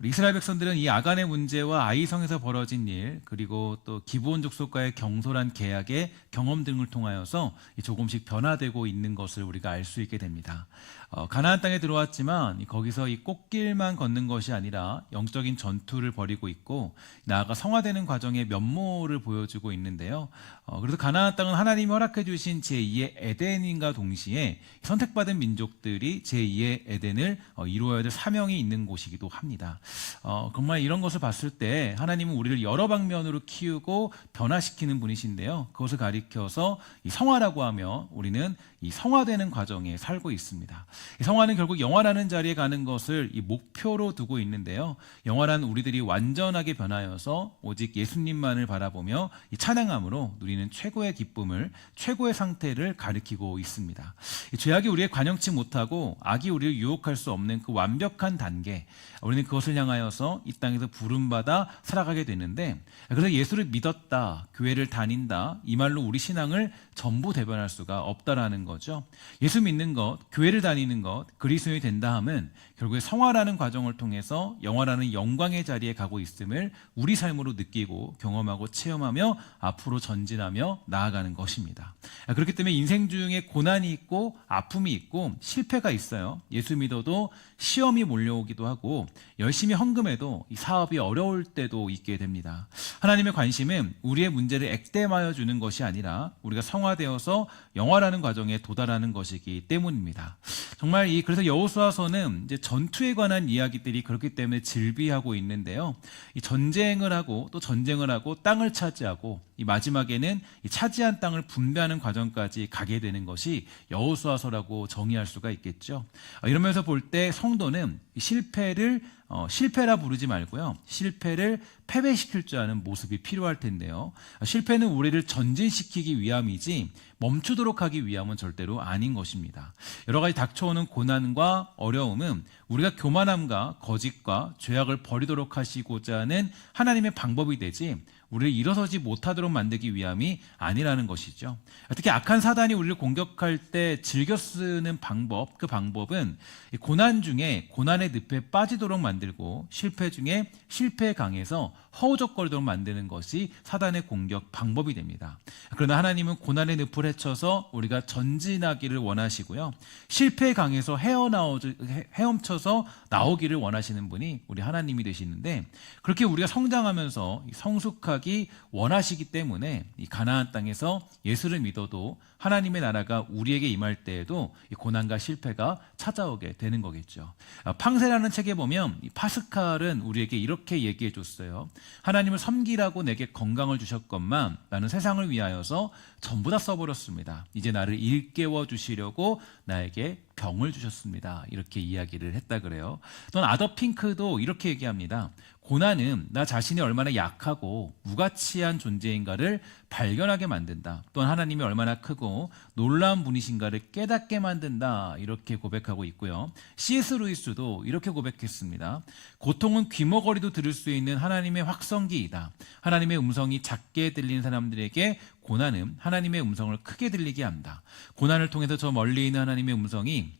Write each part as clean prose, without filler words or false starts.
우리 이스라엘 백성들은 이 아간의 문제와 아이성에서 벌어진 일, 그리고 또 기브온 족속과의 경솔한 계약의 경험 등을 통하여서 조금씩 변화되고 있는 것을 우리가 알 수 있게 됩니다. 가나안 땅에 들어왔지만 거기서 이 꽃길만 걷는 것이 아니라 영적인 전투를 벌이고 있고, 나아가 성화되는 과정의 면모를 보여주고 있는데요. 그래서 가나안 땅은 하나님이 허락해 주신 제2의 에덴인과 동시에 선택받은 민족들이 제2의 에덴을 이루어야 될 사명이 있는 곳이기도 합니다. 정말 이런 것을 봤을 때 하나님은 우리를 여러 방면으로 키우고 변화시키는 분이신데요. 그것을 가리켜서 이 성화라고 하며 우리는 이 성화되는 과정에 살고 있습니다. 이 성화는 결국 영화라는 자리에 가는 것을 이 목표로 두고 있는데요. 영화란 우리들이 완전하게 변하여서 오직 예수님만을 바라보며 이 찬양함으로 누리는 최고의 기쁨을, 최고의 상태를 가리키고 있습니다. 이 죄악이 우리의 관영치 못하고 악이 우리를 유혹할 수 없는 그 완벽한 단계, 우리는 그것을 향하여서 이 땅에서 부름받아 살아가게 되는데, 그래서 예수를 믿었다, 교회를 다닌다, 이 말로 우리 신앙을 전부 대변할 수가 없다라는 거죠. 예수 믿는 것, 교회를 다니는 것, 그리스도인이 된다 함은 결국에 성화라는 과정을 통해서 영화라는 영광의 자리에 가고 있음을 우리 삶으로 느끼고 경험하고 체험하며 앞으로 전진하며 나아가는 것입니다. 그렇기 때문에 인생 중에 고난이 있고 아픔이 있고 실패가 있어요. 예수 믿어도 시험이 몰려오기도 하고 열심히 헌금해도 이 사업이 어려울 때도 있게 됩니다. 하나님의 관심은 우리의 문제를 액땜하여 주는 것이 아니라 우리가 성화되어서 영화라는 과정에 도달하는 것이기 때문입니다. 정말 그래서 여호수아서는 이제 전투에 관한 이야기들이 그렇기 때문에 질비하고 있는데요. 이 전쟁을 하고 또 전쟁을 하고 땅을 차지하고 이 마지막에는 이 차지한 땅을 분배하는 과정까지 가게 되는 것이 여호수아서라고 정의할 수가 있겠죠. 이러면서 볼 때 성도는 실패를 실패라 부르지 말고요. 실패를 패배시킬 줄 아는 모습이 필요할 텐데요. 실패는 우리를 전진시키기 위함이지 멈추도록 하기 위함은 절대로 아닌 것입니다. 여러 가지 닥쳐오는 고난과 어려움은 우리가 교만함과 거짓과 죄악을 버리도록 하시고자 하는 하나님의 방법이 되지 우리를 일어서지 못하도록 만들기 위함이 아니라는 것이죠. 특히 악한 사단이 우리를 공격할 때 즐겨 쓰는 방법, 그 방법은 고난 중에 고난의 늪에 빠지도록 만들고 실패 중에 실패에 강해서 허우적거리도록 만드는 것이 사단의 공격 방법이 됩니다. 그러나 하나님은 고난의 늪을 헤쳐서 우리가 전진하기를 원하시고요. 실패에 강해서 헤엄쳐서 나오기를 원하시는 분이 우리 하나님이 되시는데, 그렇게 우리가 성장하면서 성숙하기 원하시기 때문에 이 가나안 땅에서 예수를 믿어도 하나님의 나라가 우리에게 임할 때에도 이 고난과 실패가 찾아오게 되는 거겠죠. 팡세라는 책에 보면 이 파스칼은 우리에게 이렇게 얘기해 줬어요. 하나님을 섬기라고 내게 건강을 주셨건만 나는 세상을 위하여서 전부 다 써버렸습니다. 이제 나를 일깨워 주시려고 나에게 병을 주셨습니다. 이렇게 이야기를 했다 그래요. 또는 아더 핑크도 이렇게 얘기합니다. 고난은 나 자신이 얼마나 약하고 무가치한 존재인가를 발견하게 만든다. 또한 하나님이 얼마나 크고 놀라운 분이신가를 깨닫게 만든다. 이렇게 고백하고 있고요. C.S. 루이스도 이렇게 고백했습니다. 고통은 귀머거리도 들을 수 있는 하나님의 확성기이다. 하나님의 음성이 작게 들리는 사람들에게 고난은 하나님의 음성을 크게 들리게 한다. 고난을 통해서 저 멀리 있는 하나님의 음성이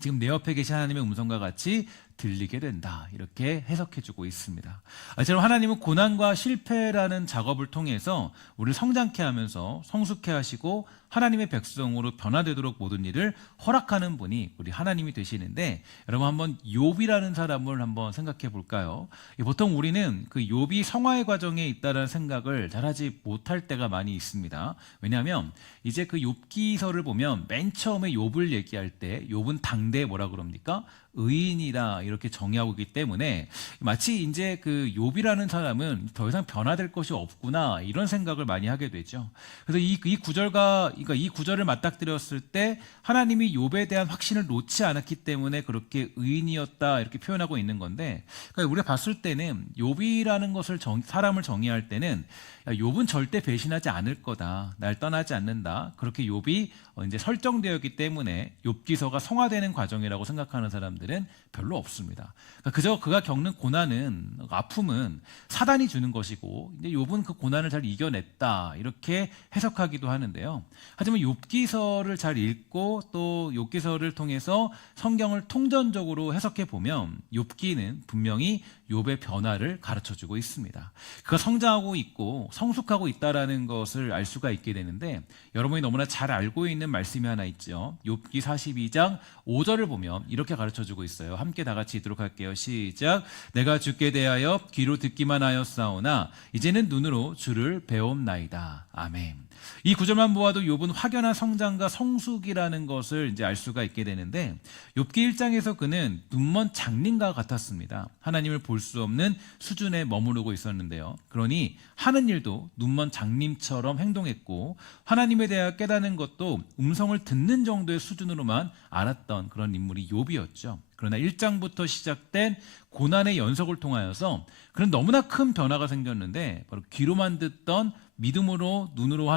지금 내 옆에 계신 하나님의 음성과 같이 들리게 된다. 이렇게 해석해주고 있습니다. 저는 하나님은 고난과 실패라는 작업을 통해서 우리를 성장케 하면서 성숙케 하시고 하나님의 백성으로 변화되도록 모든 일을 허락하는 분이 우리 하나님이 되시는데, 여러분 한번 욥이라는 사람을 한번 생각해 볼까요? 보통 우리는 그 욥이 성화의 과정에 있다는 생각을 잘하지 못할 때가 많이 있습니다. 왜냐하면 이제 그 욥기서를 보면 맨 처음에 욥을 얘기할 때 욥은 당대에 뭐라 그럽니까? 의인이라 이렇게 정의하고 있기 때문에 마치 이제 그 욥이라는 사람은 더 이상 변화될 것이 없구나 이런 생각을 많이 하게 되죠. 그래서 이 구절과 그러니까 이 구절을 맞닥뜨렸을 때 하나님이 욥에 대한 확신을 놓지 않았기 때문에 그렇게 의인이었다 이렇게 표현하고 있는 건데, 그러니까 우리가 봤을 때는 욥이라는 것을 사람을 정의할 때는 야, 욥은 절대 배신하지 않을 거다. 날 떠나지 않는다. 그렇게 욥이 이제 설정되었기 때문에 욥기서가 성화되는 과정이라고 생각하는 사람들은 별로 없습니다. 그러니까 그저 그가 겪는 고난은, 아픔은 사단이 주는 것이고 이제 욥은 그 고난을 잘 이겨냈다, 이렇게 해석하기도 하는데요. 하지만 욥기서를 잘 읽고 또 욥기서를 통해서 성경을 통전적으로 해석해 보면 욥기는 분명히 욥의 변화를 가르쳐주고 있습니다. 그가 성장하고 있고 성숙하고 있다라는 것을 알 수가 있게 되는데, 여러분이 너무나 잘 알고 있는 말씀이 하나 있죠. 욥기 42장 5절을 보면 이렇게 가르쳐주고 있어요. 함께 다 같이 읽도록 할게요. 시작. 내가 주께 대하여 귀로 듣기만 하였사오나 이제는 눈으로 주를 배움나이다. 아멘. 이 구절만 보아도 욥은 확연한 성장과 성숙이라는 것을 이제 알 수가 있게 되는데, 욥기 1장에서 그는 눈먼 장님과 같았습니다. 하나님을 볼 수 없는 수준에 머무르고 있었는데요. 그러니 하는 일도 눈먼 장님처럼 행동했고, 하나님에 대해 깨닫는 것도 음성을 듣는 정도의 수준으로만 알았던 그런 인물이 욥이었죠. 그러나 1장부터 시작된 고난의 연속을 통하여서 그는 너무나 큰 변화가 생겼는데, 바로 귀로만 듣던 믿음으로 눈으로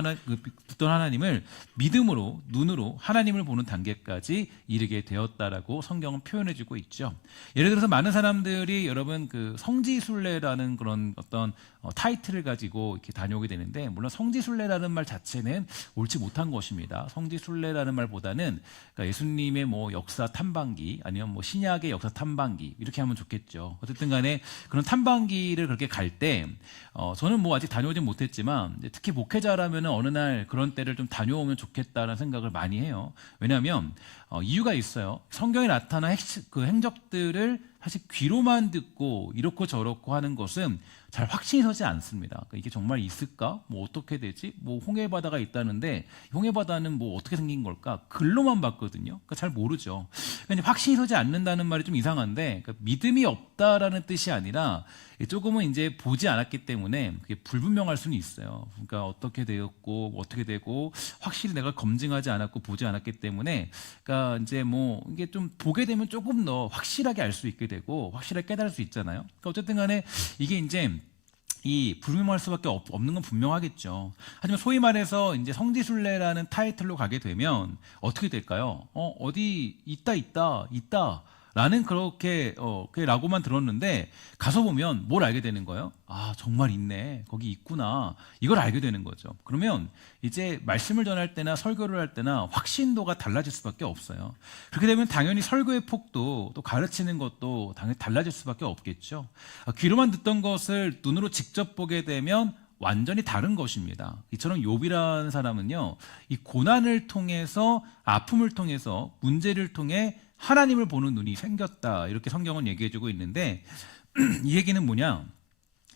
듣던 하나님을 믿음으로 눈으로 하나님을 보는 단계까지 이르게 되었다라고 성경은 표현해주고 있죠. 예를 들어서 많은 사람들이 여러분 그 성지순례라는 그런 어떤 타이틀을 가지고 이렇게 다녀오게 되는데, 물론 성지순례라는 말 자체는 옳지 못한 것입니다. 성지순례라는 말보다는 그러니까 예수님의 뭐 역사 탐방기, 아니면 뭐 신약의 역사 탐방기, 이렇게 하면 좋겠죠. 어쨌든 간에 그런 탐방기를 그렇게 갈 때 저는 뭐 아직 다녀오진 못했지만 특히 목회자라면 어느 날 그런 때를 좀 다녀오면 좋겠다는 생각을 많이 해요. 왜냐하면 이유가 있어요. 성경에 나타난 그 행적들을 사실 귀로만 듣고 이렇고 저렇고 하는 것은 잘 확신이 서지 않습니다. 그러니까 이게 정말 있을까? 뭐 어떻게 되지? 뭐 홍해바다가 있다는데 홍해바다는 뭐 어떻게 생긴 걸까? 글로만 봤거든요. 그러니까 잘 모르죠. 그러니까 확신이 서지 않는다는 말이 좀 이상한데, 그러니까 믿음이 없다라는 뜻이 아니라 조금은 이제 보지 않았기 때문에 그게 불분명할 수는 있어요. 그러니까 어떻게 되었고 어떻게 되고 확실히 내가 검증하지 않았고 보지 않았기 때문에, 그러니까 이제 뭐 이게 좀 보게 되면 조금 더 확실하게 알 수 있게 되고 확실하게 깨달을 수 있잖아요. 그러니까 어쨌든 간에 이게 이제 이 불분명할 수밖에 없는 건 분명하겠죠. 하지만 소위 말해서 이제 성지순례라는 타이틀로 가게 되면 어떻게 될까요? 어디 있다 라는 그렇게 라고만 들었는데, 가서 보면 뭘 알게 되는 거예요? 아, 정말 있네, 거기 있구나, 이걸 알게 되는 거죠. 그러면 이제 말씀을 전할 때나 설교를 할 때나 확신도가 달라질 수밖에 없어요. 그렇게 되면 당연히 설교의 폭도 또 가르치는 것도 당연히 달라질 수밖에 없겠죠. 귀로만 듣던 것을 눈으로 직접 보게 되면 완전히 다른 것입니다. 이처럼 욥이라는 사람은요, 이 고난을 통해서, 아픔을 통해서, 문제를 통해 하나님을 보는 눈이 생겼다, 이렇게 성경은 얘기해주고 있는데, 이 얘기는 뭐냐?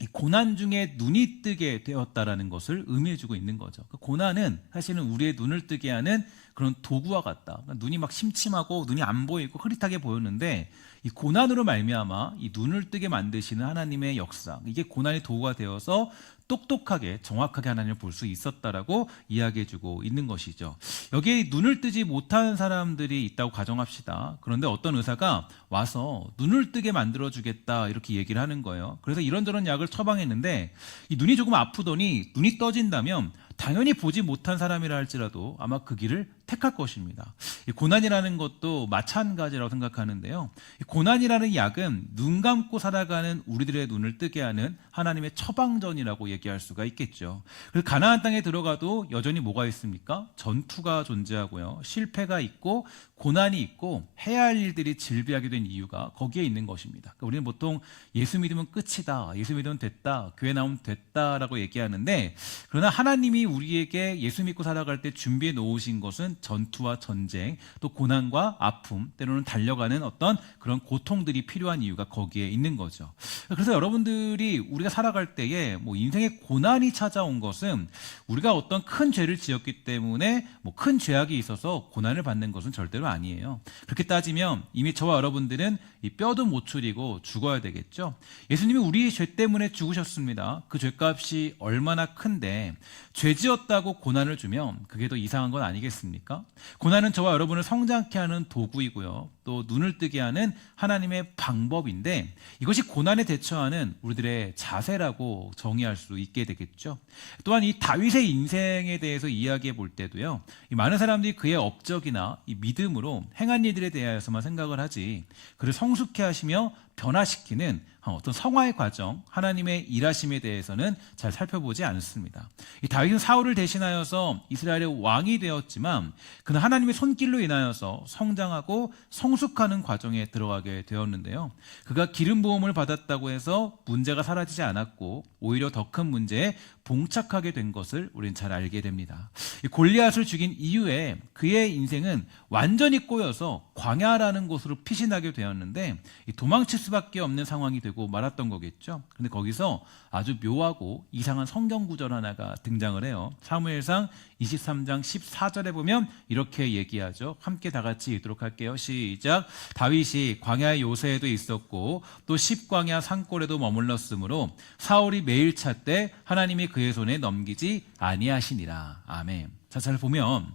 이 고난 중에 눈이 뜨게 되었다라는 것을 의미해주고 있는 거죠. 그 고난은 사실은 우리의 눈을 뜨게 하는 그런 도구와 같다. 그러니까 눈이 막 침침하고 눈이 안 보이고 흐릿하게 보였는데, 이 고난으로 말미암아 이 눈을 뜨게 만드시는 하나님의 역사, 이게 고난의 도구가 되어서 똑똑하게 정확하게 하나님을 볼 수 있었다라고 이야기해주고 있는 것이죠. 여기에 눈을 뜨지 못하는 사람들이 있다고 가정합시다. 그런데 어떤 의사가 와서 눈을 뜨게 만들어주겠다, 이렇게 얘기를 하는 거예요. 그래서 이런저런 약을 처방했는데 이 눈이 조금 아프더니 눈이 떠진다면 당연히 보지 못한 사람이라 할지라도 아마 그 길을 택할 것입니다. 이 고난이라는 것도 마찬가지라고 생각하는데요. 이 고난이라는 약은 눈 감고 살아가는 우리들의 눈을 뜨게 하는 하나님의 처방전이라고 얘기할 수가 있겠죠. 그래서 가나안 땅에 들어가도 여전히 뭐가 있습니까? 전투가 존재하고요, 실패가 있고 고난이 있고 해야 할 일들이 질비하게 된 이유가 거기에 있는 것입니다. 그러니까 우리는 보통 예수 믿으면 끝이다, 예수 믿으면 됐다, 교회 나오면 됐다라고 얘기하는데, 그러나 하나님이 우리에게 예수 믿고 살아갈 때 준비해 놓으신 것은 전투와 전쟁, 또 고난과 아픔, 때로는 달려가는 어떤 그런 고통들이 필요한 이유가 거기에 있는 거죠. 그래서 여러분들이 우리가 살아갈 때에 뭐 인생의 고난이 찾아온 것은 우리가 어떤 큰 죄를 지었기 때문에 뭐 큰 죄악이 있어서 고난을 받는 것은 절대로 아니에요. 그렇게 따지면 이미 저와 여러분들은 이 뼈도 못 추리고 죽어야 되겠죠. 예수님이 우리의 죄 때문에 죽으셨습니다. 그 죄값이 얼마나 큰데 죄 지었다고 고난을 주면 그게 더 이상한 건 아니겠습니까? 고난은 저와 여러분을 성장케 하는 도구이고요, 또 눈을 뜨게 하는 하나님의 방법인데 이것이 고난에 대처하는 우리들의 자세라고 정의할 수 있게 되겠죠. 또한 이 다윗의 인생에 대해서 이야기해 볼 때도요, 이 많은 사람들이 그의 업적이나 이 믿음으로 행한 일들에 대해서만 생각을 하지 그를 성숙해 하시며 변화시키는 어떤 성화의 과정, 하나님의 일하심에 대해서는 잘 살펴보지 않습니다. 이 다윗은 사울을 대신하여서 이스라엘의 왕이 되었지만 그는 하나님의 손길로 인하여서 성장하고 성숙하는 과정에 들어가게 되었는데요. 그가 기름 부음을 받았다고 해서 문제가 사라지지 않았고 오히려 더 큰 문제에 봉착하게 된 것을 우리는 잘 알게 됩니다. 이 골리앗을 죽인 이후에 그의 인생은 완전히 꼬여서 광야라는 곳으로 피신하게 되었는데 도망칠 수밖에 없는 상황이 되고 말았던 거겠죠. 그런데 거기서 아주 묘하고 이상한 성경 구절 하나가 등장을 해요. 사무엘상 23장 14절에 보면 이렇게 얘기하죠. 함께 다 같이 읽도록 할게요. 시작. 다윗이 광야의 요새에도 있었고 또 십광야 산골에도 머물렀으므로 사울이 매일 찾되 하나님이 그의 손에 넘기지 아니하시니라. 아멘. 자, 잘 보면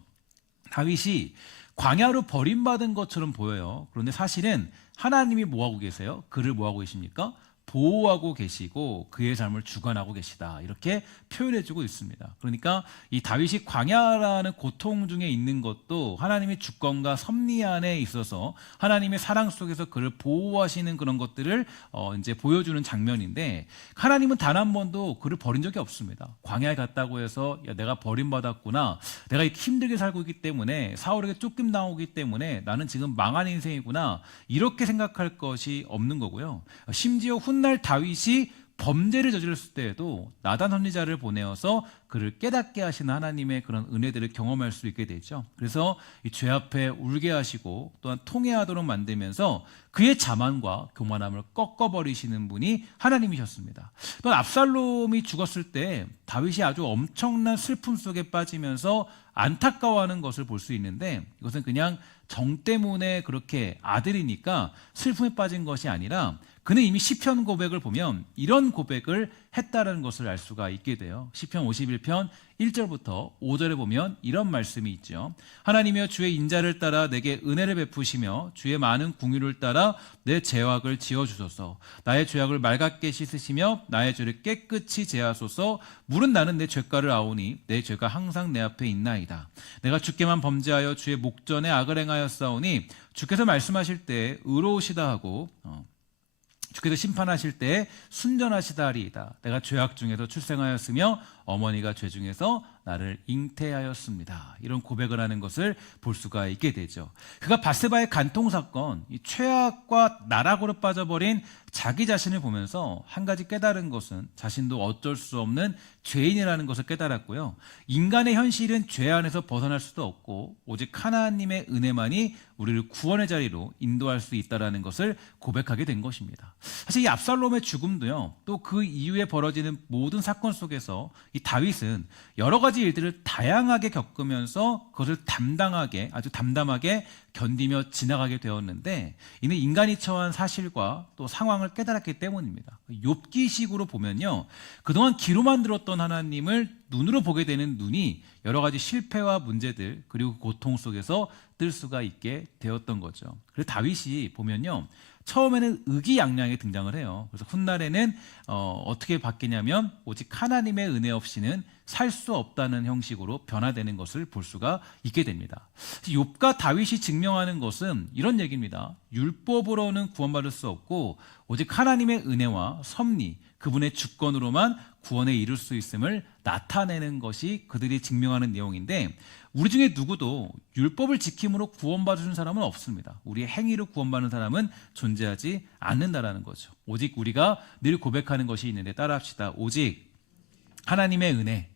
다윗이 광야로 버림받은 것처럼 보여요. 그런데 사실은 하나님이 뭐하고 계세요? 그를 뭐하고 계십니까? 보호하고 계시고 그의 삶을 주관하고 계시다, 이렇게 표현해주고 있습니다. 그러니까 이 다윗이 광야라는 고통 중에 있는 것도 하나님의 주권과 섭리 안에 있어서 하나님의 사랑 속에서 그를 보호하시는 그런 것들을 이제 보여주는 장면인데, 하나님은 단 한 번도 그를 버린 적이 없습니다. 광야에 갔다고 해서 야, 내가 버림받았구나, 내가 이렇게 힘들게 살고 있기 때문에 사울에게 쫓김 당하기 때문에 나는 지금 망한 인생이구나, 이렇게 생각할 것이 없는 거고요. 심지어 훗날 다윗이 범죄를 저질렀을 때에도 나단 선지자를 보내어서 그를 깨닫게 하시는 하나님의 그런 은혜들을 경험할 수 있게 되죠. 그래서 이 죄 앞에 울게 하시고 또한 통회하도록 만들면서 그의 자만과 교만함을 꺾어버리시는 분이 하나님이셨습니다. 또 압살롬이 죽었을 때 다윗이 아주 엄청난 슬픔 속에 빠지면서 안타까워하는 것을 볼 수 있는데, 이것은 그냥 정 때문에 그렇게 아들이니까 슬픔에 빠진 것이 아니라 그는 이미 시편 고백을 보면 이런 고백을 했다는 것을 알 수가 있게 돼요. 시편 51편 1절부터 5절에 보면 이런 말씀이 있죠. 하나님이여 주의 인자를 따라 내게 은혜를 베푸시며 주의 많은 궁유를 따라 내 죄악을 지어주소서. 나의 죄악을 맑게 씻으시며 나의 죄를 깨끗이 제하소서. 물은 나는 내 죄가를 아오니 내 죄가 항상 내 앞에 있나이다. 내가 주께만 범죄하여 주의 목전에 악을 행하였사오니 주께서 말씀하실 때 의로우시다 하고 주께서 심판하실 때 순전하시다 하리이다. 내가 죄악 중에서 출생하였으며 어머니가 죄 중에서 나를 잉태하였습니다. 이런 고백을 하는 것을 볼 수가 있게 되죠. 그가 밧세바의 간통 사건, 이 최악과 나락으로 빠져버린 자기 자신을 보면서 한 가지 깨달은 것은 자신도 어쩔 수 없는 죄인이라는 것을 깨달았고요. 인간의 현실은 죄 안에서 벗어날 수도 없고 오직 하나님의 은혜만이 우리를 구원의 자리로 인도할 수 있다는 것을 고백하게 된 것입니다. 사실 이 압살롬의 죽음도요, 또 그 이후에 벌어지는 모든 사건 속에서 이 다윗은 여러 가지 일들을 다양하게 겪으면서 그것을 아주 담담하게 견디며 지나가게 되었는데, 이는 인간이 처한 사실과 또 상황을 깨달았기 때문입니다. 욥기식으로 보면요, 그동안 귀로만 들었던 하나님을 눈으로 보게 되는 눈이 여러 가지 실패와 문제들 그리고 고통 속에서 뜰 수가 있게 되었던 거죠. 그래서 다윗이 보면요, 처음에는 의기양양하게 등장을 해요. 그래서 훗날에는 어떻게 바뀌냐면 오직 하나님의 은혜 없이는 살 수 없다는 형식으로 변화되는 것을 볼 수가 있게 됩니다. 욥과 다윗이 증명하는 것은 이런 얘기입니다. 율법으로는 구원받을 수 없고 오직 하나님의 은혜와 섭리, 그분의 주권으로만 구원에 이룰 수 있음을 나타내는 것이 그들이 증명하는 내용인데, 우리 중에 누구도 율법을 지킴으로 구원받은 사람은 없습니다. 우리의 행위로 구원받는 사람은 존재하지 않는다라는 거죠. 오직 우리가 늘 고백하는 것이 있는데 따라합시다. 오직 하나님의 은혜,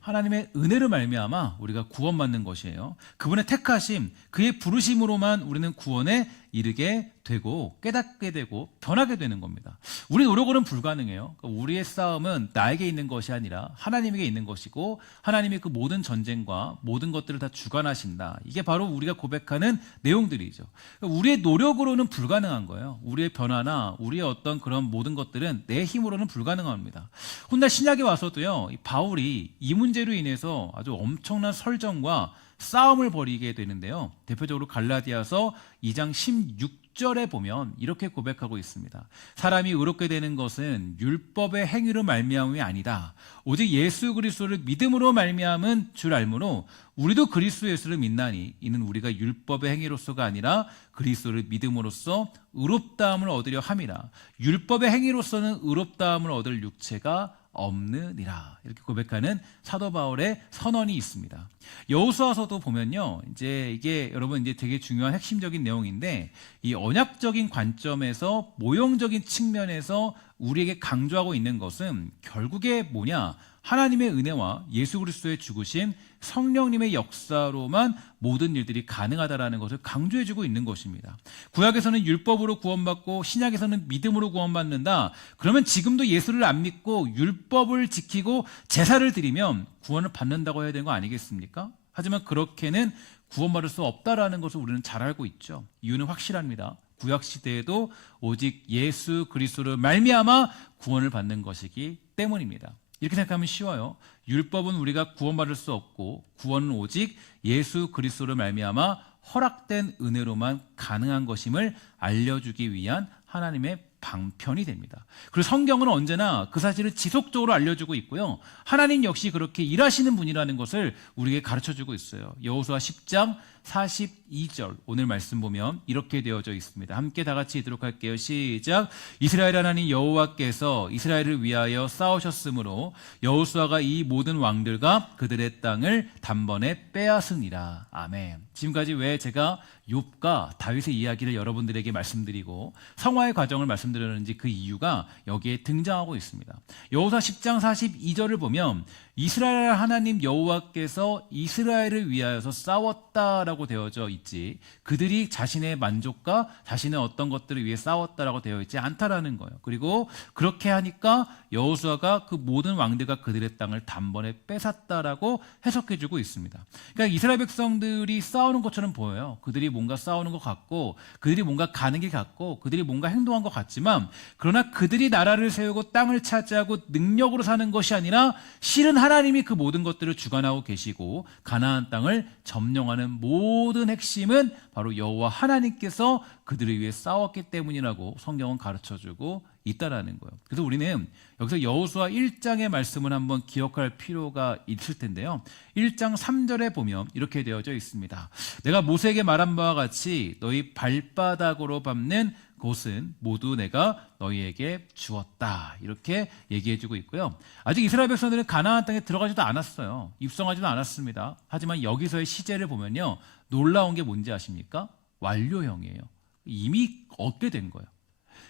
하나님의 은혜로 말미암아 우리가 구원받는 것이에요. 그분의 택하심, 그의 부르심으로만 우리는 구원에 이르게 되고 깨닫게 되고 변하게 되는 겁니다. 우리 노력으로는 불가능해요. 우리의 싸움은 나에게 있는 것이 아니라 하나님에게 있는 것이고, 하나님이 그 모든 전쟁과 모든 것들을 다 주관하신다. 이게 바로 우리가 고백하는 내용들이죠. 우리의 노력으로는 불가능한 거예요. 우리의 변화나 우리의 어떤 그런 모든 것들은 내 힘으로는 불가능합니다. 훗날 신약에 와서도요, 바울이 이 문제로 인해서 아주 엄청난 설정과 싸움을 벌이게 되는데요. 대표적으로 갈라디아서 2장 16절에 보면 이렇게 고백하고 있습니다. 사람이 의롭게 되는 것은 율법의 행위로 말미암음이 아니다. 오직 예수 그리스도를 믿음으로 말미암은 줄 알므로 우리도 그리스도 예수를 믿나니 이는 우리가 율법의 행위로서가 아니라 그리스도를 믿음으로써 의롭다함을 얻으려 함이라. 율법의 행위로서는 의롭다함을 얻을 육체가 없느니라. 이렇게 고백하는 사도 바울의 선언이 있습니다. 여호수아서도 보면요, 이제 이게 여러분 이제 되게 중요한 핵심적인 내용인데, 이 언약적인 관점에서 모형적인 측면에서 우리에게 강조하고 있는 것은 결국에 뭐냐? 하나님의 은혜와 예수 그리스도의 죽으심, 성령님의 역사로만 모든 일들이 가능하다라는 것을 강조해주고 있는 것입니다. 구약에서는 율법으로 구원받고 신약에서는 믿음으로 구원받는다. 그러면 지금도 예수를 안 믿고 율법을 지키고 제사를 드리면 구원을 받는다고 해야 되는 거 아니겠습니까? 하지만 그렇게는 구원받을 수 없다라는 것을 우리는 잘 알고 있죠. 이유는 확실합니다. 구약 시대에도 오직 예수 그리스도를 말미암아 구원을 받는 것이기 때문입니다. 이렇게 생각하면 쉬워요. 율법은 우리가 구원받을 수 없고 구원은 오직 예수 그리스도를 말미암아 허락된 은혜로만 가능한 것임을 알려주기 위한 하나님의 방편이 됩니다. 그리고 성경은 언제나 그 사실을 지속적으로 알려주고 있고요. 하나님 역시 그렇게 일하시는 분이라는 것을 우리에게 가르쳐주고 있어요. 여호수아 10장 42절 오늘 말씀 보면 이렇게 되어져 있습니다. 함께 다 같이 읽도록 할게요. 시작. 이스라엘 하나님 여호와께서 이스라엘을 위하여 싸우셨으므로 여호수아가 이 모든 왕들과 그들의 땅을 단번에 빼앗으니라. 아멘. 지금까지 왜 제가 욥과 다윗의 이야기를 여러분들에게 말씀드리고 성화의 과정을 말씀드렸는지 그 이유가 여기에 등장하고 있습니다. 여호수아 10장 42절을 보면 이스라엘 하나님 여호와께서 이스라엘을 위하여서 싸웠다라고 되어져 있지, 그들이 자신의 만족과 자신의 어떤 것들을 위해 싸웠다라고 되어 있지 않다라는 거예요. 그리고 그렇게 하니까 여호수아가 그 모든 왕들과 그들의 땅을 단번에 뺏었다라고 해석해주고 있습니다. 그러니까 이스라엘 백성들이 싸우는 것처럼 보여요. 그들이 뭔가 싸우는 것 같고, 그들이 뭔가 가는 길 같고, 그들이 뭔가 행동한 것 같지만, 그러나 그들이 나라를 세우고 땅을 차지하고 능력으로 사는 것이 아니라 실은 하나님이 그 모든 것들을 주관하고 계시고 가나안 땅을 점령하는 모든 핵심은 바로 여호와 하나님께서 그들을 위해 싸웠기 때문이라고 성경은 가르쳐주고 있다라는 거예요. 그래서 우리는 여기서 여호수아 1장의 말씀을 한번 기억할 필요가 있을 텐데요. 1장 3절에 보면 이렇게 되어져 있습니다. 내가 모세에게 말한 바와 같이 너희 발바닥으로 밟는 곳은 모두 내가 너희에게 주었다. 이렇게 얘기해주고 있고요. 아직 이스라엘 백성들은 가나안 땅에 들어가지도 않았어요. 입성하지도 않았습니다. 하지만 여기서의 시제를 보면요, 놀라운 게 뭔지 아십니까? 완료형이에요. 이미 얻게 된 거예요.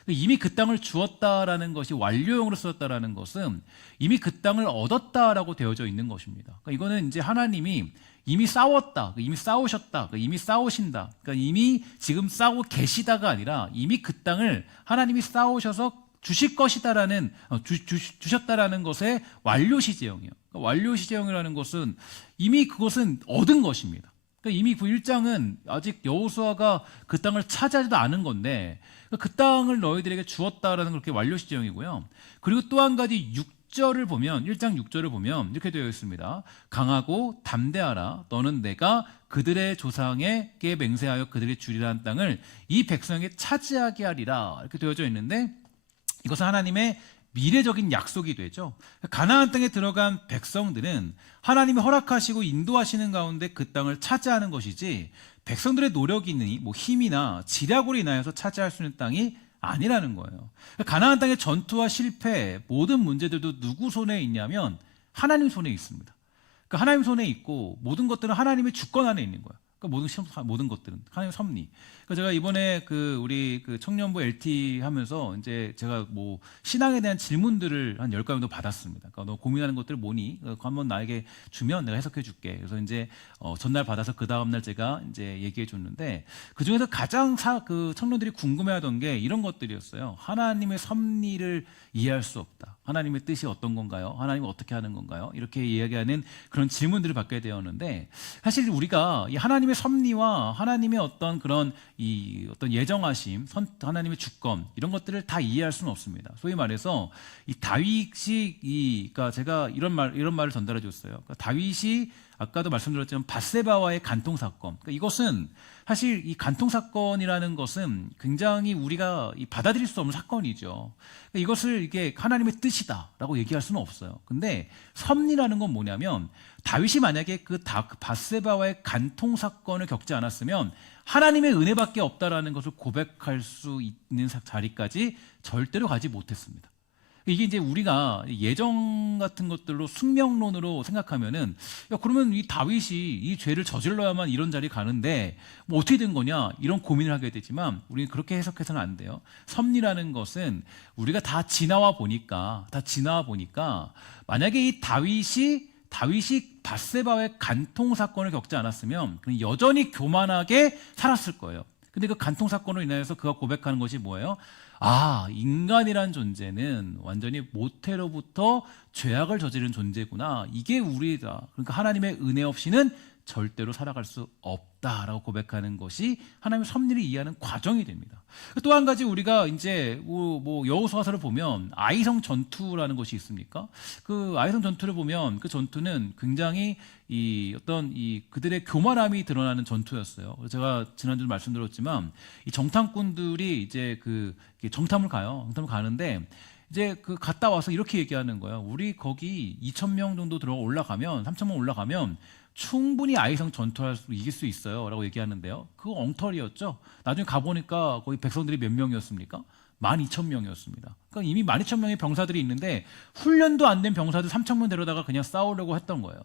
이미 그 땅을 주었다라는 것이 완료형으로 쓰였다라는 것은 이미 그 땅을 얻었다라고 되어져 있는 것입니다. 그러니까 이거는 이제 하나님이 이미 싸웠다, 이미 싸우셨다, 이미 싸우신다, 그러니까 이미 지금 싸우고 계시다가 아니라 이미 그 땅을 하나님이 싸우셔서 주실 것이다라는 주셨다라는 것의 완료 시제형이에요. 그러니까 완료 시제형이라는 것은 이미 그것은 얻은 것입니다. 그러니까 이미 그 1장은 아직 여호수아가 그 땅을 차지하지도 않은 건데 그 땅을 너희들에게 주었다라는 그렇게 완료 시제형이고요. 그리고 또 한 가지 6절을 보면 1장 6절을 보면 이렇게 되어 있습니다. 강하고 담대하라. 너는 내가 그들의 조상에게 맹세하여 그들의 주리라는 땅을 이 백성에게 차지하게 하리라. 이렇게 되어져 있는데 이것은 하나님의 미래적인 약속이 되죠. 가나안 땅에 들어간 백성들은 하나님이 허락하시고 인도하시는 가운데 그 땅을 차지하는 것이지 백성들의 노력이니 뭐 힘이나 지략으로 인하여서 차지할 수 있는 땅이 아니라는 거예요. 가나안 땅의 전투와 실패, 모든 문제들도 누구 손에 있냐면 하나님 손에 있습니다. 그러니까 하나님 손에 있고 모든 것들은 하나님의 주권 안에 있는 거예요. 그러니까 모든 것들은 하나님의 섭리. 그러니까 제가 이번에 우리 청년부 LT 하면서 이제 제가 뭐 신앙에 대한 질문들을 한 10가지 정도 받았습니다. 그러니까 너 고민하는 것들 뭐니? 그거 한번 나에게 주면 내가 해석해 줄게. 그래서 이제 전날 받아서 그 다음 날 제가 이제 얘기해 줬는데 그 중에서 가장 청년들이 궁금해하던 게 이런 것들이었어요. 하나님의 섭리를 이해할 수 없다. 하나님의 뜻이 어떤 건가요? 하나님은 어떻게 하는 건가요? 이렇게 이야기하는 그런 질문들을 받게 되었는데 사실 우리가 이 하나님의 섭리와 하나님의 어떤 그런 이 어떤 예정하심, 하나님의 주권 이런 것들을 다 이해할 수는 없습니다. 소위 말해서 이 다윗이 그러니까 제가 이런 말을 전달해 줬어요. 그러니까 다윗이 아까도 말씀드렸지만 밧세바와의 간통 사건. 그러니까 이것은 사실 이 간통 사건이라는 것은 굉장히 우리가 받아들일 수 없는 사건이죠. 그러니까 이것을 이게 하나님의 뜻이다라고 얘기할 수는 없어요. 근데 섭리라는 건 뭐냐면 다윗이 만약에 그 밧세바와의 간통 사건을 겪지 않았으면 하나님의 은혜밖에 없다라는 것을 고백할 수 있는 자리까지 절대로 가지 못했습니다. 이게 이제 우리가 예정 같은 것들로 숙명론으로 생각하면은 야 그러면 이 다윗이 이 죄를 저질러야만 이런 자리 가는데 뭐 어떻게 된 거냐 이런 고민을 하게 되지만 우리는 그렇게 해석해서는 안 돼요. 섭리라는 것은 우리가 다 지나와 보니까 만약에 이 다윗이 밧세바의 간통 사건을 겪지 않았으면 그는 여전히 교만하게 살았을 거예요. 근데 그 간통 사건으로 인해서 그가 고백하는 것이 뭐예요? 아, 인간이란 존재는 완전히 모태로부터 죄악을 저지른 존재구나. 이게 우리다. 그러니까 하나님의 은혜 없이는 절대로 살아갈 수 없다라고 고백하는 것이 하나님의 섭리를 이해하는 과정이 됩니다. 또 한 가지 우리가 이제 뭐 여호수아서를 보면 아이성 전투라는 것이 있습니까? 그 아이성 전투를 보면 그 전투는 굉장히 그들의 교만함이 드러나는 전투였어요. 제가 지난주에 말씀드렸지만 이 정탐꾼들이 이제 정탐을 가는데 이제 갔다 와서 이렇게 얘기하는 거예요. 우리 거기 2,000명 정도 올라가면 3,000명 올라가면 충분히 아이성 전투할 수 이길 수 있어요라고 얘기하는데요. 그거 엉터리였죠. 나중에 가보니까 거기 백성들이 몇 명이었습니까? 12,000명이었습니다. 그러니까 이미 12,000명의 병사들이 있는데 훈련도 안 된 병사들 3,000명 데려다가 그냥 싸우려고 했던 거예요.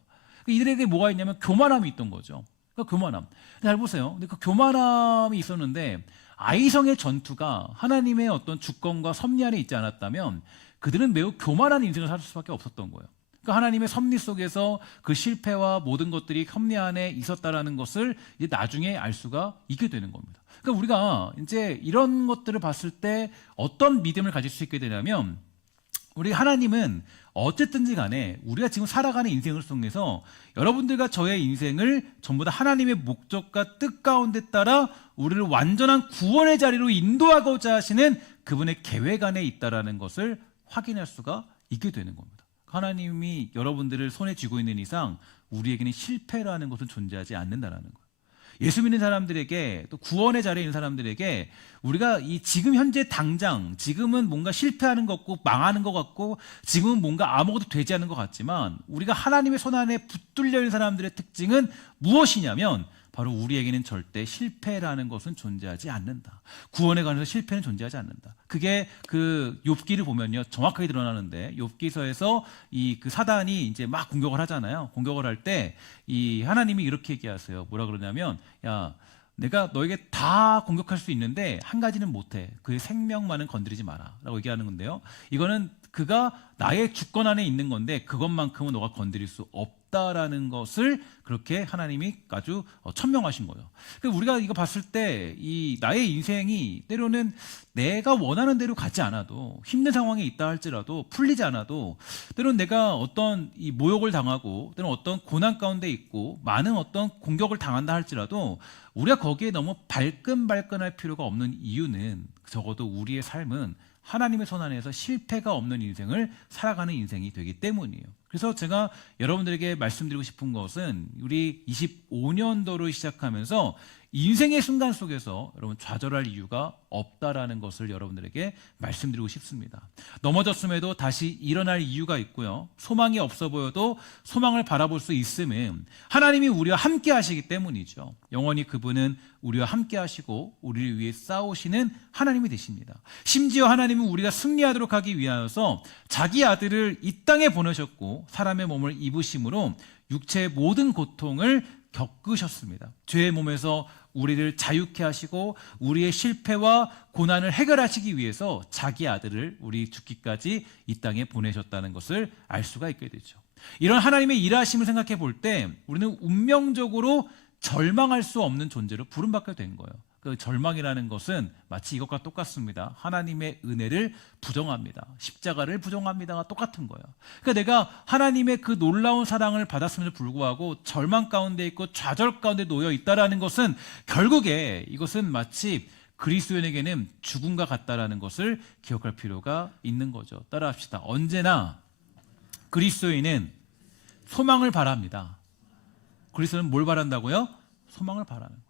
이들에게 뭐가 있냐면 교만함이 있던 거죠. 그러니까 교만함. 잘 보세요. 근데 그 교만함이 있었는데 아이성의 전투가 하나님의 어떤 주권과 섭리 안에 있지 않았다면 그들은 매우 교만한 인생을 살 수밖에 없었던 거예요. 그러니까 하나님의 섭리 속에서 그 실패와 모든 것들이 섭리 안에 있었다라는 것을 이제 나중에 알 수가 있게 되는 겁니다. 그러니까 우리가 이제 이런 것들을 봤을 때 어떤 믿음을 가질 수 있게 되냐면 우리 하나님은 어쨌든지 간에 우리가 지금 살아가는 인생을 통해서 여러분들과 저의 인생을 전부 다 하나님의 목적과 뜻 가운데 따라 우리를 완전한 구원의 자리로 인도하고자 하시는 그분의 계획 안에 있다라는 것을 확인할 수가 있게 되는 겁니다. 하나님이 여러분들을 손에 쥐고 있는 이상 우리에게는 실패라는 것은 존재하지 않는다라는 거예요. 예수 믿는 사람들에게 또 구원의 자리에 있는 사람들에게 우리가 이 지금 현재 당장 지금은 뭔가 실패하는 것 같고 망하는 것 같고 지금은 뭔가 아무것도 되지 않는 것 같지만 우리가 하나님의 손 안에 붙들려 있는 사람들의 특징은 무엇이냐면 바로 우리에게는 절대 실패라는 것은 존재하지 않는다. 구원에 관해서 실패는 존재하지 않는다. 그게 그 욥기를 보면요 정확하게 드러나는데 욥기서에서 그 사단이 이제 막 공격을 하잖아요. 공격을 할 때 이 하나님이 이렇게 얘기하세요. 뭐라 그러냐면 야 내가 너에게 다 공격할 수 있는데 한 가지는 못해. 그의 생명만은 건드리지 마라라고 얘기하는 건데요. 이거는 그가 나의 주권 안에 있는 건데 그것만큼은 너가 건드릴 수 없다라는 것을 그렇게 하나님이 아주 천명하신 거예요. 그러니까 우리가 이거 봤을 때 이 나의 인생이 때로는 내가 원하는 대로 가지 않아도 힘든 상황에 있다 할지라도 풀리지 않아도 때로는 내가 어떤 이 모욕을 당하고 때로는 어떤 고난 가운데 있고 많은 어떤 공격을 당한다 할지라도 우리가 거기에 너무 발끈발끈할 필요가 없는 이유는 적어도 우리의 삶은 하나님의 손 안에서 실패가 없는 인생을 살아가는 인생이 되기 때문이에요. 그래서 제가 여러분들에게 말씀드리고 싶은 것은 우리 25년도를 시작하면서 인생의 순간 속에서 여러분 좌절할 이유가 없다라는 것을 여러분들에게 말씀드리고 싶습니다. 넘어졌음에도 다시 일어날 이유가 있고요. 소망이 없어 보여도 소망을 바라볼 수 있음은 하나님이 우리와 함께 하시기 때문이죠. 영원히 그분은 우리와 함께 하시고 우리를 위해 싸우시는 하나님이 되십니다. 심지어 하나님은 우리가 승리하도록 하기 위하여서 자기 아들을 이 땅에 보내셨고 사람의 몸을 입으심으로 육체의 모든 고통을 겪으셨습니다. 죄의 몸에서 우리를 자유케 하시고 우리의 실패와 고난을 해결하시기 위해서 자기 아들을 우리 죽기까지 이 땅에 보내셨다는 것을 알 수가 있게 되죠. 이런 하나님의 일하심을 생각해 볼 때 우리는 운명적으로 절망할 수 없는 존재로 부름받게 된 거예요. 그 절망이라는 것은 마치 이것과 똑같습니다. 하나님의 은혜를 부정합니다. 십자가를 부정합니다가 똑같은 거예요. 그러니까 내가 하나님의 그 놀라운 사랑을 받았음에도 불구하고 절망 가운데 있고 좌절 가운데 놓여 있다라는 것은 결국에 이것은 마치 그리스도인에게는 죽음과 같다라는 것을 기억할 필요가 있는 거죠. 따라합시다. 언제나 그리스도인은 소망을 바랍니다. 그리스도는 뭘 바란다고요? 소망을 바라는 거예요.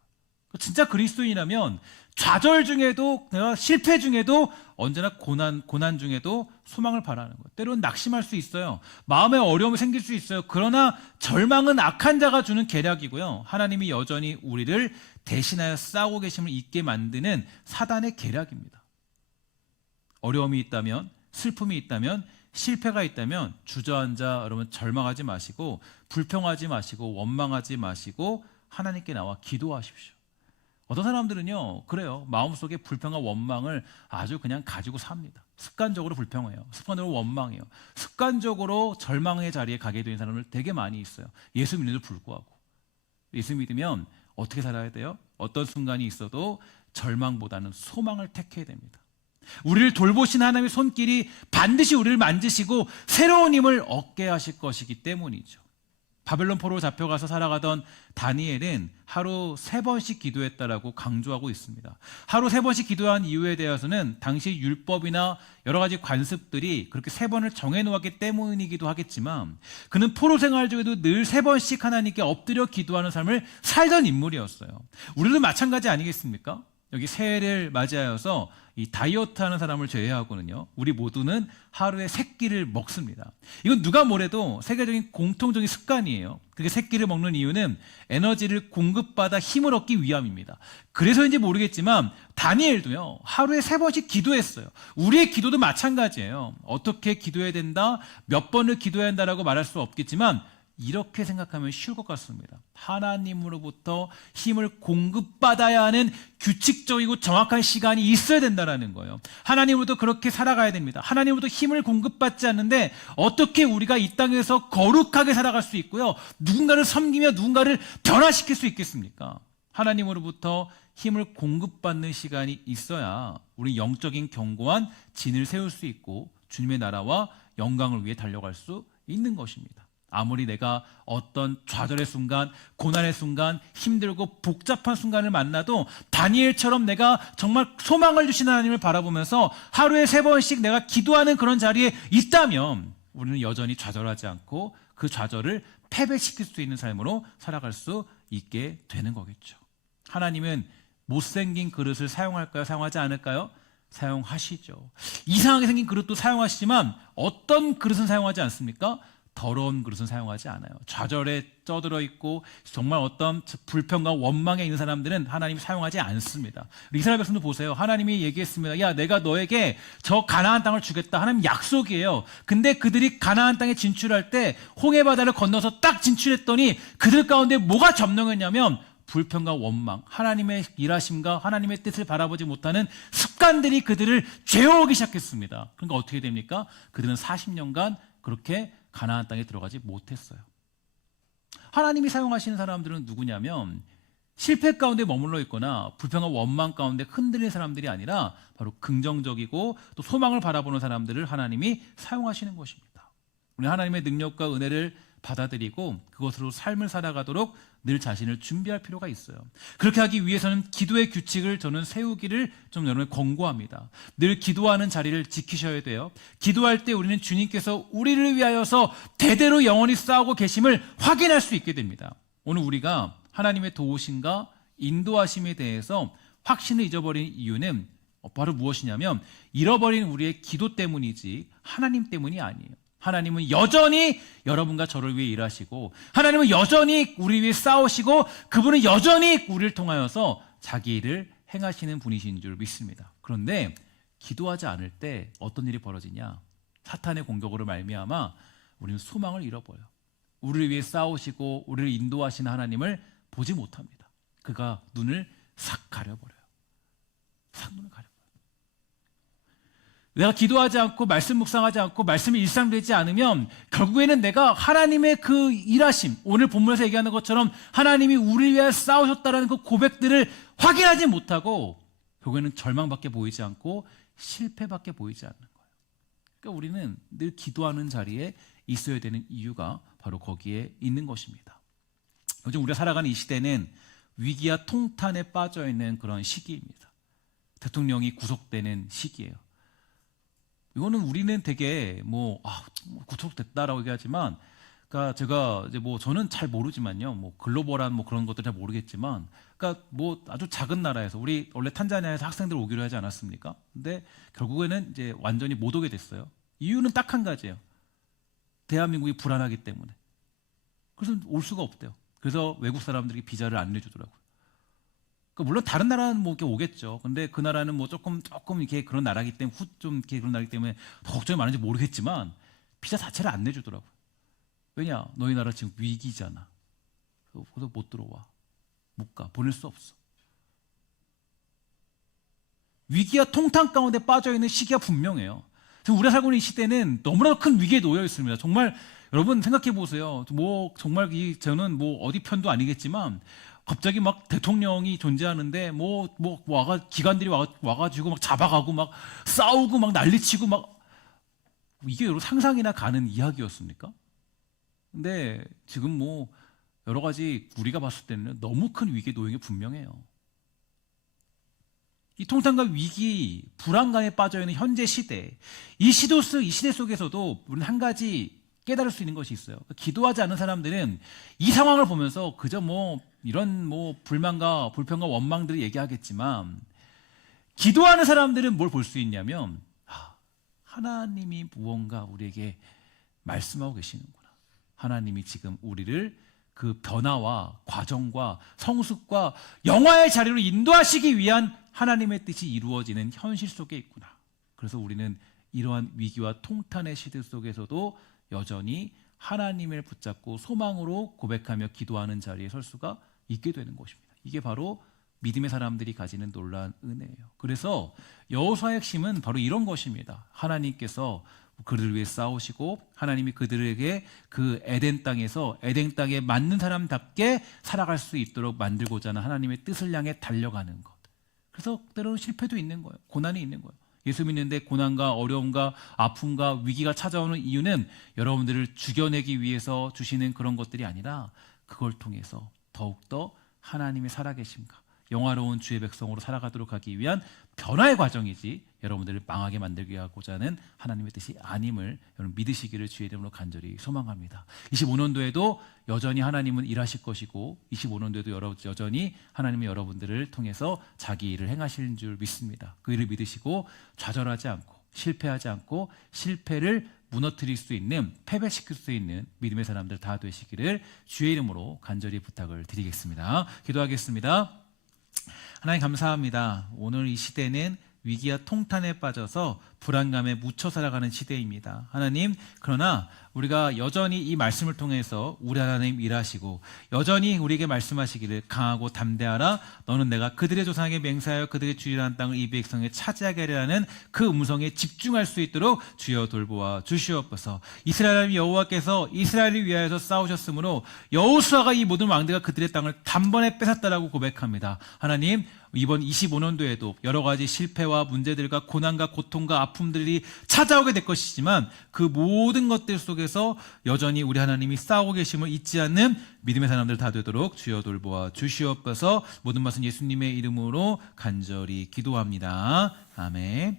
진짜 그리스도인이라면 좌절 중에도, 실패 중에도, 언제나 고난 중에도 소망을 바라는 거예요. 때로는 낙심할 수 있어요. 마음에 어려움이 생길 수 있어요. 그러나 절망은 악한 자가 주는 계략이고요. 하나님이 여전히 우리를 대신하여 싸우고 계심을 잊게 만드는 사단의 계략입니다. 어려움이 있다면, 슬픔이 있다면, 실패가 있다면 주저앉아 여러분 절망하지 마시고, 불평하지 마시고, 원망하지 마시고 하나님께 나와 기도하십시오. 어떤 사람들은요, 그래요. 마음속에 불평과 원망을 아주 그냥 가지고 삽니다. 습관적으로 불평해요. 습관적으로 원망해요. 습관적으로 절망의 자리에 가게 되는 사람들 되게 많이 있어요. 예수 믿는데도 불구하고. 예수 믿으면 어떻게 살아야 돼요? 어떤 순간이 있어도 절망보다는 소망을 택해야 됩니다. 우리를 돌보신 하나님의 손길이 반드시 우리를 만지시고 새로운 힘을 얻게 하실 것이기 때문이죠. 바벨론 포로로 잡혀가서 살아가던 다니엘은 하루 3번씩 기도했다라고 강조하고 있습니다. 하루 3번씩 기도한 이유에 대해서는 당시 율법이나 여러 가지 관습들이 그렇게 3번을 정해놓았기 때문이기도 하겠지만, 그는 포로 생활 중에도 늘 3번씩 하나님께 엎드려 기도하는 삶을 살던 인물이었어요. 우리도 마찬가지 아니겠습니까? 여기 새해를 맞이하여서 이 다이어트 하는 사람을 제외하고는요, 우리 모두는 하루에 3끼를 먹습니다. 이건 누가 뭐래도 세계적인 공통적인 습관이에요. 그게 3끼를 먹는 이유는 에너지를 공급받아 힘을 얻기 위함입니다. 그래서인지 모르겠지만 다니엘도요, 하루에 3번씩 기도했어요. 우리의 기도도 마찬가지예요. 어떻게 기도해야 된다, 몇 번을 기도해야 한다라고 말할 수 없겠지만 이렇게 생각하면 쉬울 것 같습니다. 하나님으로부터 힘을 공급받아야 하는 규칙적이고 정확한 시간이 있어야 된다는 거예요. 하나님으로부터 그렇게 살아가야 됩니다. 하나님으로부터 힘을 공급받지 않는데 어떻게 우리가 이 땅에서 거룩하게 살아갈 수 있고요, 누군가를 섬기며 누군가를 변화시킬 수 있겠습니까? 하나님으로부터 힘을 공급받는 시간이 있어야 우리 영적인 견고한 진을 세울 수 있고 주님의 나라와 영광을 위해 달려갈 수 있는 것입니다. 아무리 내가 어떤 좌절의 순간, 고난의 순간, 힘들고 복잡한 순간을 만나도 다니엘처럼 내가 정말 소망을 주시는 하나님을 바라보면서 하루에 3번씩 내가 기도하는 그런 자리에 있다면 우리는 여전히 좌절하지 않고 그 좌절을 패배시킬 수 있는 삶으로 살아갈 수 있게 되는 거겠죠. 하나님은 못생긴 그릇을 사용할까요? 사용하지 않을까요? 사용하시죠. 이상하게 생긴 그릇도 사용하시지만 어떤 그릇은 사용하지 않습니까? 더러운 그릇은 사용하지 않아요. 좌절에 쩌들어 있고 정말 어떤 불평과 원망에 있는 사람들은 하나님이 사용하지 않습니다. 이스라엘 백성도 보세요. 하나님이 얘기했습니다. 야, 내가 너에게 저 가나안 땅을 주겠다. 하나님 약속이에요. 근데 그들이 가나안 땅에 진출할 때 홍해 바다를 건너서 딱 진출했더니 그들 가운데 뭐가 점령했냐면 불평과 원망, 하나님의 일하심과 하나님의 뜻을 바라보지 못하는 습관들이 그들을 죄어오기 시작했습니다. 그러니까 어떻게 됩니까? 그들은 40년간 그렇게 가나안 땅에 들어가지 못했어요. 하나님이 사용하시는 사람들은 누구냐면 실패 가운데 머물러 있거나 불평과 원망 가운데 흔들린 사람들이 아니라 바로 긍정적이고 또 소망을 바라보는 사람들을 하나님이 사용하시는 것입니다. 우리 하나님의 능력과 은혜를 받아들이고 그것으로 삶을 살아가도록 늘 자신을 준비할 필요가 있어요. 그렇게 하기 위해서는 기도의 규칙을 저는 세우기를 좀 여러분 권고합니다. 늘 기도하는 자리를 지키셔야 돼요. 기도할 때 우리는 주님께서 우리를 위하여서 대대로 영원히 싸우고 계심을 확인할 수 있게 됩니다. 오늘 우리가 하나님의 도우심과 인도하심에 대해서 확신을 잊어버린 이유는 바로 무엇이냐면 잃어버린 우리의 기도 때문이지 하나님 때문이 아니에요. 하나님은 여전히 여러분과 저를 위해 일하시고 하나님은 여전히 우리 위해 싸우시고 그분은 여전히 우리를 통하여서 자기 일을 행하시는 분이신 줄 믿습니다. 그런데 기도하지 않을 때 어떤 일이 벌어지냐? 사탄의 공격으로 말미암아 우리는 소망을 잃어버려요. 우리를 위해 싸우시고 우리를 인도하시는 하나님을 보지 못합니다. 그가 눈을 싹 가려버려요. 싹 눈을 가려버려요. 내가 기도하지 않고 말씀 묵상하지 않고 말씀이 일상되지 않으면 결국에는 내가 하나님의 그 일하심, 오늘 본문에서 얘기하는 것처럼 하나님이 우리를 위해 싸우셨다는 그 고백들을 확인하지 못하고 결국에는 절망밖에 보이지 않고 실패밖에 보이지 않는 거예요. 그러니까 우리는 늘 기도하는 자리에 있어야 되는 이유가 바로 거기에 있는 것입니다. 요즘 우리가 살아가는 이 시대는 위기와 통탄에 빠져 있는 그런 시기입니다. 대통령이 구속되는 시기예요. 이거는 우리는 되게 구속됐다라고 얘기하지만 그러니까 제가 이제 뭐 저는 잘 모르지만요. 뭐 글로벌한 뭐 그런 것도 잘 모르겠지만, 그러니까 뭐 아주 작은 나라에서 우리 원래 탄자니아에서 학생들 오기로 하지 않았습니까? 근데 결국에는 이제 완전히 못 오게 됐어요. 이유는 딱 한 가지예요. 대한민국이 불안하기 때문에. 그래서 올 수가 없대요. 그래서 외국 사람들이 비자를 안 내주더라고요. 그러니까 물론 다른 나라는 뭐 이렇게 오겠죠. 근데 그 나라는 뭐 조금 이렇게 그런 나라기 때문에 좀 이렇게 그런 나라기 때문에 더 걱정이 많은지 모르겠지만 비자 자체를 안 내주더라고요. 왜냐? 너희 나라 지금 위기잖아. 그래서 못 들어와. 못 가. 보낼 수 없어. 위기와 통탄 가운데 빠져 있는 시기가 분명해요. 지금 우리가 살고 있는 이 시대는 너무나 큰 위기에 놓여 있습니다. 정말 여러분 생각해 보세요. 뭐 정말 저는 뭐 어디 편도 아니겠지만 갑자기 막 대통령이 존재하는데 기관들이 와가지고 막 잡아가고 막 싸우고 막 난리치고 막 이게 여러분 상상이나 가는 이야기였습니까? 근데 지금 뭐 여러 가지 우리가 봤을 때는 너무 큰 위기에 놓인 게 분명해요. 이 통탄과 위기, 불안감에 빠져 있는 현재 시대, 이 시대 속에서도 우리는 한 가지 깨달을 수 있는 것이 있어요. 기도하지 않는 사람들은 이 상황을 보면서 그저 뭐 이런 뭐 불만과 불평과 원망들을 얘기하겠지만, 기도하는 사람들은 뭘 볼 수 있냐면 하나님이 무언가 우리에게 말씀하고 계시는구나. 하나님이 지금 우리를 그 변화와 과정과 성숙과 영화의 자리로 인도하시기 위한 하나님의 뜻이 이루어지는 현실 속에 있구나. 그래서 우리는 이러한 위기와 통탄의 시대 속에서도 여전히 하나님을 붙잡고 소망으로 고백하며 기도하는 자리에 설 수가 있게 되는 것입니다. 이게 바로 믿음의 사람들이 가지는 놀라운 은혜예요. 그래서 여호수아의 핵심은 바로 이런 것입니다. 하나님께서 그들을 위해 싸우시고 하나님이 그들에게 그 에덴 땅에 맞는 사람답게 살아갈 수 있도록 만들고자 하는 하나님의 뜻을 향해 달려가는 것. 그래서 때로는 실패도 있는 거예요. 고난이 있는 거예요. 예수 믿는데 고난과 어려움과 아픔과 위기가 찾아오는 이유는 여러분들을 죽여내기 위해서 주시는 그런 것들이 아니라 그걸 통해서 더욱더 하나님의 살아계심과 영화로운 주의 백성으로 살아가도록 하기 위한 변화의 과정이지 여러분들을 망하게 만들게 하고자 하는 하나님의 뜻이 아님을 여러분 믿으시기를 주의 이름으로 간절히 소망합니다. 25년도에도 여전히 하나님은 일하실 것이고 25년도에도 여전히 하나님은 여러분들을 통해서 자기 일을 행하시는 줄 믿습니다. 그 일을 믿으시고 좌절하지 않고 실패하지 않고 실패를 무너뜨릴 수 있는, 패배시킬 수 있는 믿음의 사람들 다 되시기를 주의 이름으로 간절히 부탁을 드리겠습니다. 기도하겠습니다. 하나님 감사합니다. 오늘 이 시대는 위기와 통탄에 빠져서 불안감에 묻혀 살아가는 시대입니다. 하나님, 그러나 우리가 여전히 이 말씀을 통해서 우리 하나님 일하시고 여전히 우리에게 말씀하시기를 강하고 담대하라. 너는 내가 그들의 조상에게 맹세하여 그들의 주일한 땅을 이 백성에 차지하게 하려는 그 음성에 집중할 수 있도록 주여 돌보아 주시옵소서. 이스라엘 하나님 여호와께서 이스라엘을 위하여서 싸우셨으므로 여호수아가 이 모든 왕들과 그들의 땅을 단번에 뺏었다라고 고백합니다. 하나님, 이번 25년도에도 여러 가지 실패와 문제들과 고난과 고통과 아픔들이 찾아오게 될 것이지만 그 모든 것들 속에서 여전히 우리 하나님이 싸우고 계심을 잊지 않는 믿음의 사람들 다 되도록 주여 돌보아 주시옵소서. 모든 것은 예수님의 이름으로 간절히 기도합니다. 아멘.